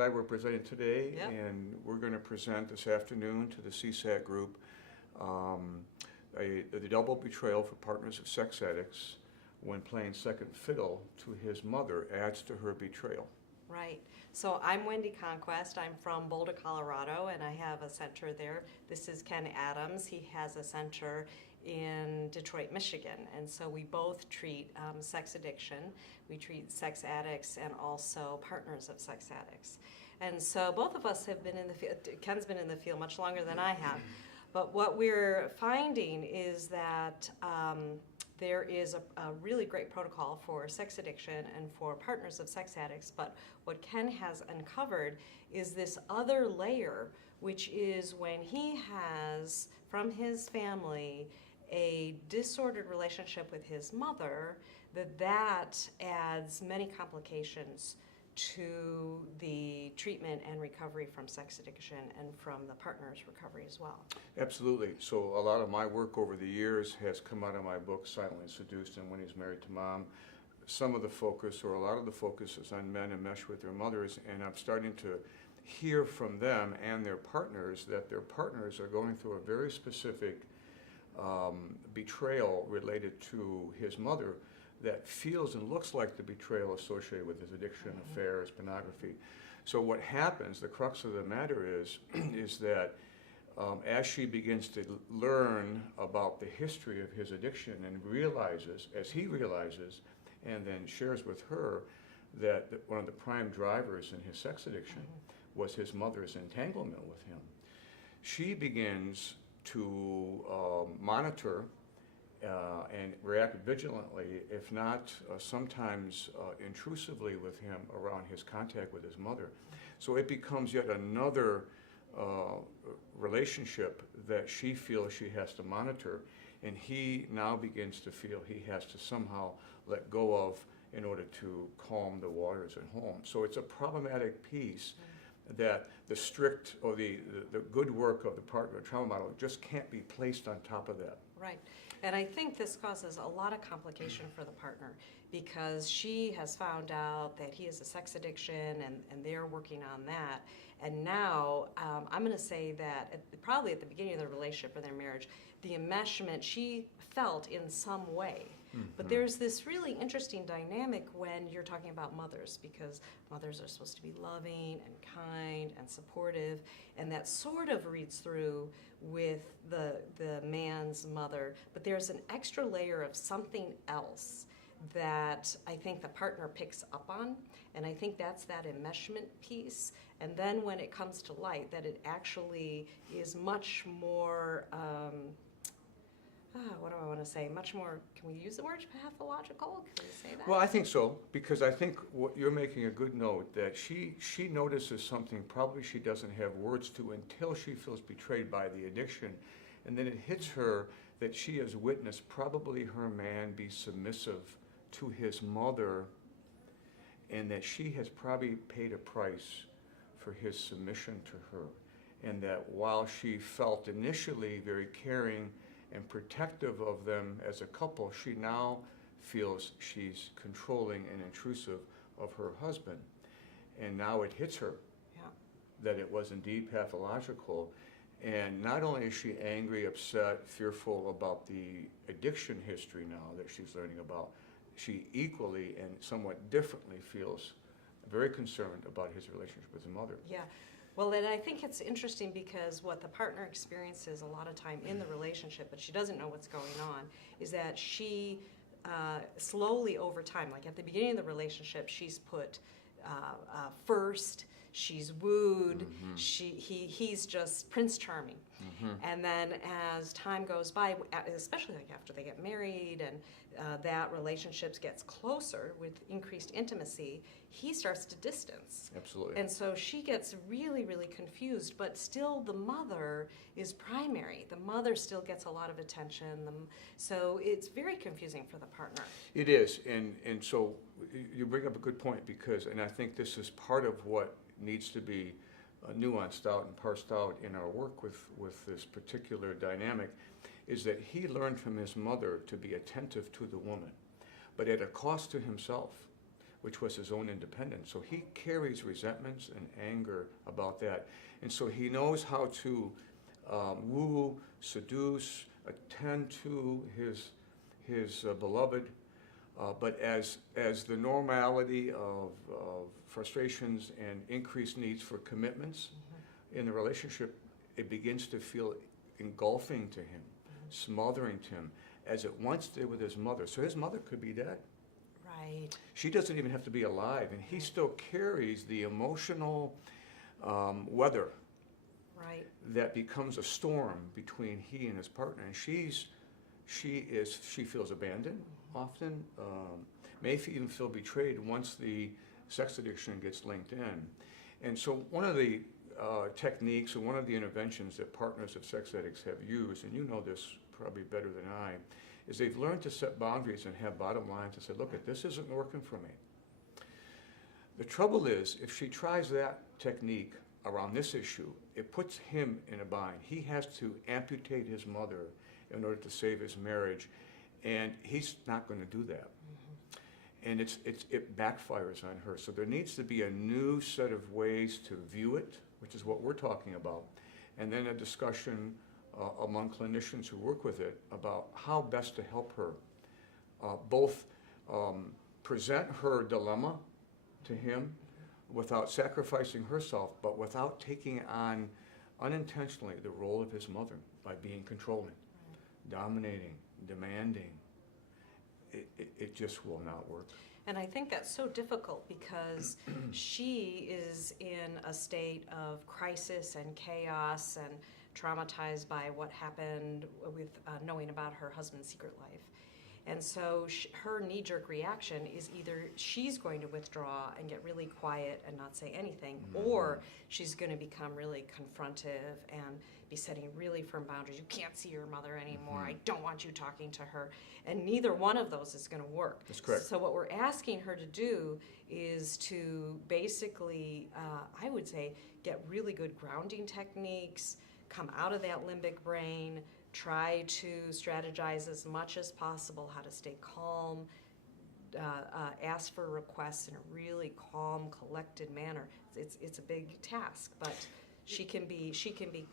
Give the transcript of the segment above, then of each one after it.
glad we're presenting today, Yep. and we're going to present this afternoon to the CSAT group the double betrayal for partners of sex addicts when playing second fiddle to his mother adds to her betrayal. Right. So I'm Wendy Conquest. I'm from Boulder, Colorado, and I have a center there. This is Ken Adams. He has a center in Detroit, Michigan. And so we both treat sex addiction. We treat sex addicts and also partners of sex addicts. And so both of us have been in the field. Ken's been in the field much longer than I have. But what we're finding is that there is a really great protocol for sex addiction and for partners of sex addicts, but what Ken has uncovered is this other layer, which is when he has, from his family, a disordered relationship with his mother, that adds many complications to the treatment and recovery from sex addiction and from the partner's recovery as well. Absolutely. So a lot of my work over the years has come out of my book, Silently Seduced and When He's Married to Mom. Some of the focus, or a lot of the focus, is on men enmeshed with their mothers, and I'm starting to hear from them and their partners that their partners are going through a very specific betrayal related to his mother that feels and looks like the betrayal associated with his addiction, affairs, pornography. So what happens, the crux of the matter is that as she begins to learn about the history of his addiction and realizes, as he realizes, and then shares with her that one of the prime drivers in his sex addiction was his mother's entanglement with him, she begins to monitor and react vigilantly, if not sometimes intrusively with him around his contact with his mother. So it becomes yet another relationship that she feels she has to monitor, and he now begins to feel he has to somehow let go of in order to calm the waters at home. So it's a problematic piece that the strict or the good work of the partner trauma model just can't be placed on top of that. Right. And I think this causes a lot of complication for the partner because she has found out that he has a sex addiction and they're working on that. And now I'm going to say that probably at the beginning of the relationship or their marriage, the enmeshment she felt in some way. But there's this really interesting dynamic when you're talking about mothers, because mothers are supposed to be loving and kind and supportive, and that sort of reads through with the man's mother. But there's an extra layer of something else that I think the partner picks up on, and I think that's that enmeshment piece. And then when it comes to light, that it actually is much more what do I want to say? Much more, can we use the word pathological? Can we say that? Well, I think so, because I think what you're making a good note that she notices something probably she doesn't have words to until she feels betrayed by the addiction. And then it hits her that she has witnessed probably her man be submissive to his mother, and that she has probably paid a price for his submission to her. And that while she felt initially very caring and protective of them as a couple, she now feels she's controlling and intrusive of her husband. And now it hits her that it was indeed pathological. And not only is she angry, upset, fearful about the addiction history now that she's learning about, she equally and somewhat differently feels very concerned about his relationship with his mother. Yeah. Well, and I think it's interesting because what the partner experiences a lot of time in the relationship, but she doesn't know what's going on, is that she slowly over time, like at the beginning of the relationship, she's put first, she's wooed, he's just Prince Charming. And then as time goes by, especially like after they get married and that relationship gets closer with increased intimacy, he starts to distance. Absolutely. And so she gets really, really confused, but still the mother is primary. The mother still gets a lot of attention. So it's very confusing for the partner. It is, and so you bring up a good point because, and I think this is part of what needs to be nuanced out and parsed out in our work with this particular dynamic, is that he learned from his mother to be attentive to the woman, but at a cost to himself. which was his own independence. So he carries resentments and anger about that. And so he knows how to woo, seduce, attend to his beloved, but as the normality of frustrations and increased needs for commitments in the relationship, it begins to feel engulfing to him, smothering to him, as it once did with his mother. So his mother could be dead. Right. She doesn't even have to be alive, and he still carries the emotional weather Right. that becomes a storm between he and his partner. And she feels abandoned often, may even feel betrayed once the sex addiction gets linked in. And so one of the techniques and one of the interventions that partners of sex addicts have used, and you know this probably better than I, is they've learned to set boundaries and have bottom lines and say, look, this isn't working for me. The trouble is, if she tries that technique around this issue, it puts him in a bind. He has to amputate his mother in order to save his marriage, and he's not going to do that. And it backfires on her. So there needs to be a new set of ways to view it, which is what we're talking about, and then a discussion among clinicians who work with it about how best to help her, both present her dilemma to him without sacrificing herself, but without taking on unintentionally the role of his mother by being controlling, dominating, demanding. It just will not work. And I think that's so difficult because she is in a state of crisis and chaos and traumatized by what happened with knowing about her husband's secret life. And so her knee-jerk reaction is either she's going to withdraw and get really quiet and not say anything, or she's going to become really confrontive and be setting really firm boundaries. You can't see your mother anymore. I don't want you talking to her. And neither one of those is going to work. That's correct. So what we're asking her to do is to basically, I would say, get really good grounding techniques, come out of that limbic brain, try to strategize as much as possible how to stay calm, ask for requests in a really calm, collected manner. It's a big task, but she can be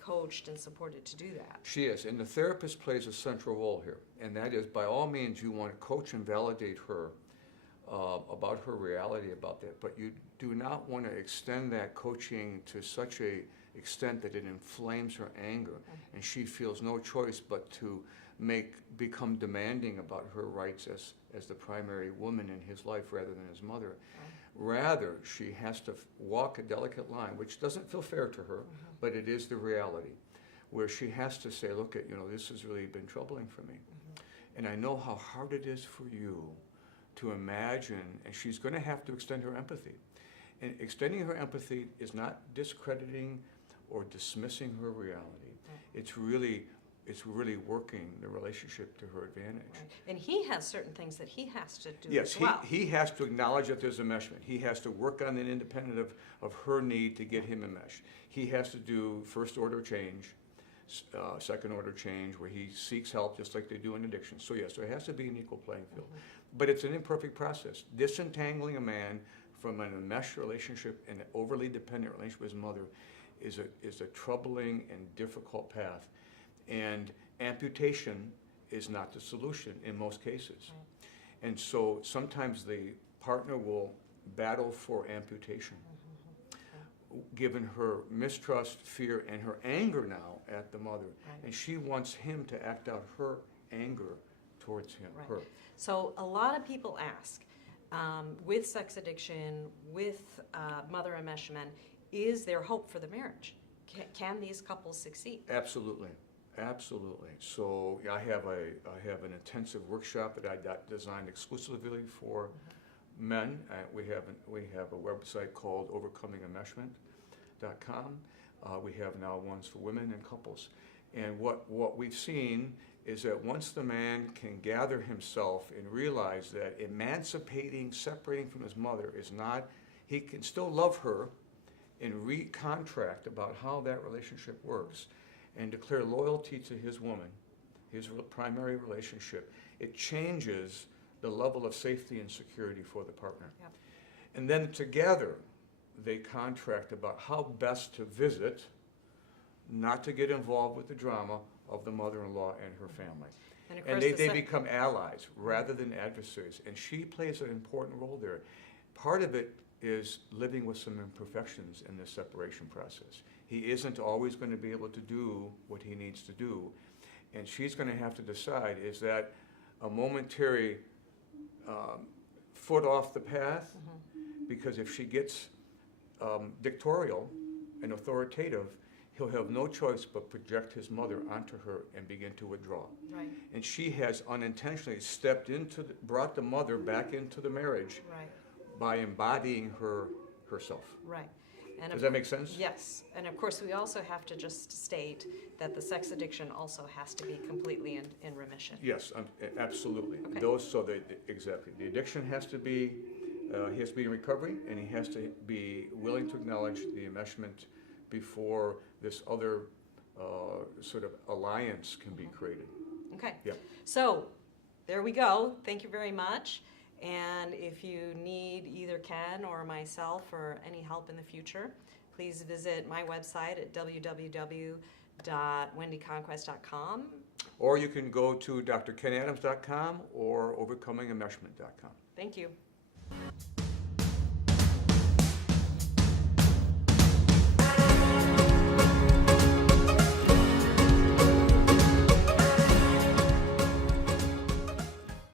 coached and supported to do that. She is, and the therapist plays a central role here, and that is, by all means, you want to coach and validate her about her reality about that, but you do not want to extend that coaching to such a extent that it inflames her anger, and she feels no choice but to become demanding about her rights as the primary woman in his life rather than his mother. Rather, she has to walk a delicate line, which doesn't feel fair to her, but it is the reality, where she has to say, look, this has really been troubling for me. And I know how hard it is for you to imagine, and she's going to have to extend her empathy. And extending her empathy is not discrediting or dismissing her reality. It's really working the relationship to her advantage. Right. And he has certain things that he has to do yes, as well. He has to acknowledge that there's enmeshment. He has to work on it independent of her need to get him enmeshed. He has to do first order change, second order change, where he seeks help just like they do in addiction. So yes, there has to be an equal playing field. But it's an imperfect process. Disentangling a man from an enmeshed relationship and an overly dependent relationship with his mother is a troubling and difficult path. And amputation is not the solution in most cases. And so sometimes the partner will battle for amputation, given her mistrust, fear, and her anger now at the mother. And she wants him to act out her anger towards him, her. So a lot of people ask, with sex addiction, with mother enmeshment, is there hope for the marriage? Can these couples succeed? Absolutely. Absolutely. So I have an intensive workshop that I designed exclusively for men. We have a website called overcomingenmeshment.com. We have now ones for women and couples. And what we've seen is that once the man can gather himself and realize that separating from his mother is not, he can still love her and recontract about how that relationship works, and declare loyalty to his woman, his primary relationship, it changes the level of safety and security for the partner. Yep. And then together, they contract about how best to visit, not to get involved with the drama of the mother-in-law and her family. And of And course, they become allies rather than adversaries. And she plays an important role there. Part of it is living with some imperfections in the separation process. He isn't always going to be able to do what he needs to do. And she's going to have to decide, is that a momentary foot off the path? Because if she gets dictatorial and authoritative, he'll have no choice but project his mother onto her and begin to withdraw. Right, And she has unintentionally brought the mother back into the marriage right, by embodying herself. right. And Does of that make sense? Yes, and of course, we also have to just state that the sex addiction also has to be completely in remission. Yes, absolutely. Okay. Exactly. The addiction has to be, he has to be in recovery, and he has to be willing to acknowledge the enmeshment before this other sort of alliance can be created. Okay. Yep. So, there we go. Thank you very much. And if you need either Ken or myself or any help in the future, please visit my website at www.wendyconquest.com. Or you can go to drkenadams.com or overcomingenmeshment.com. Thank you.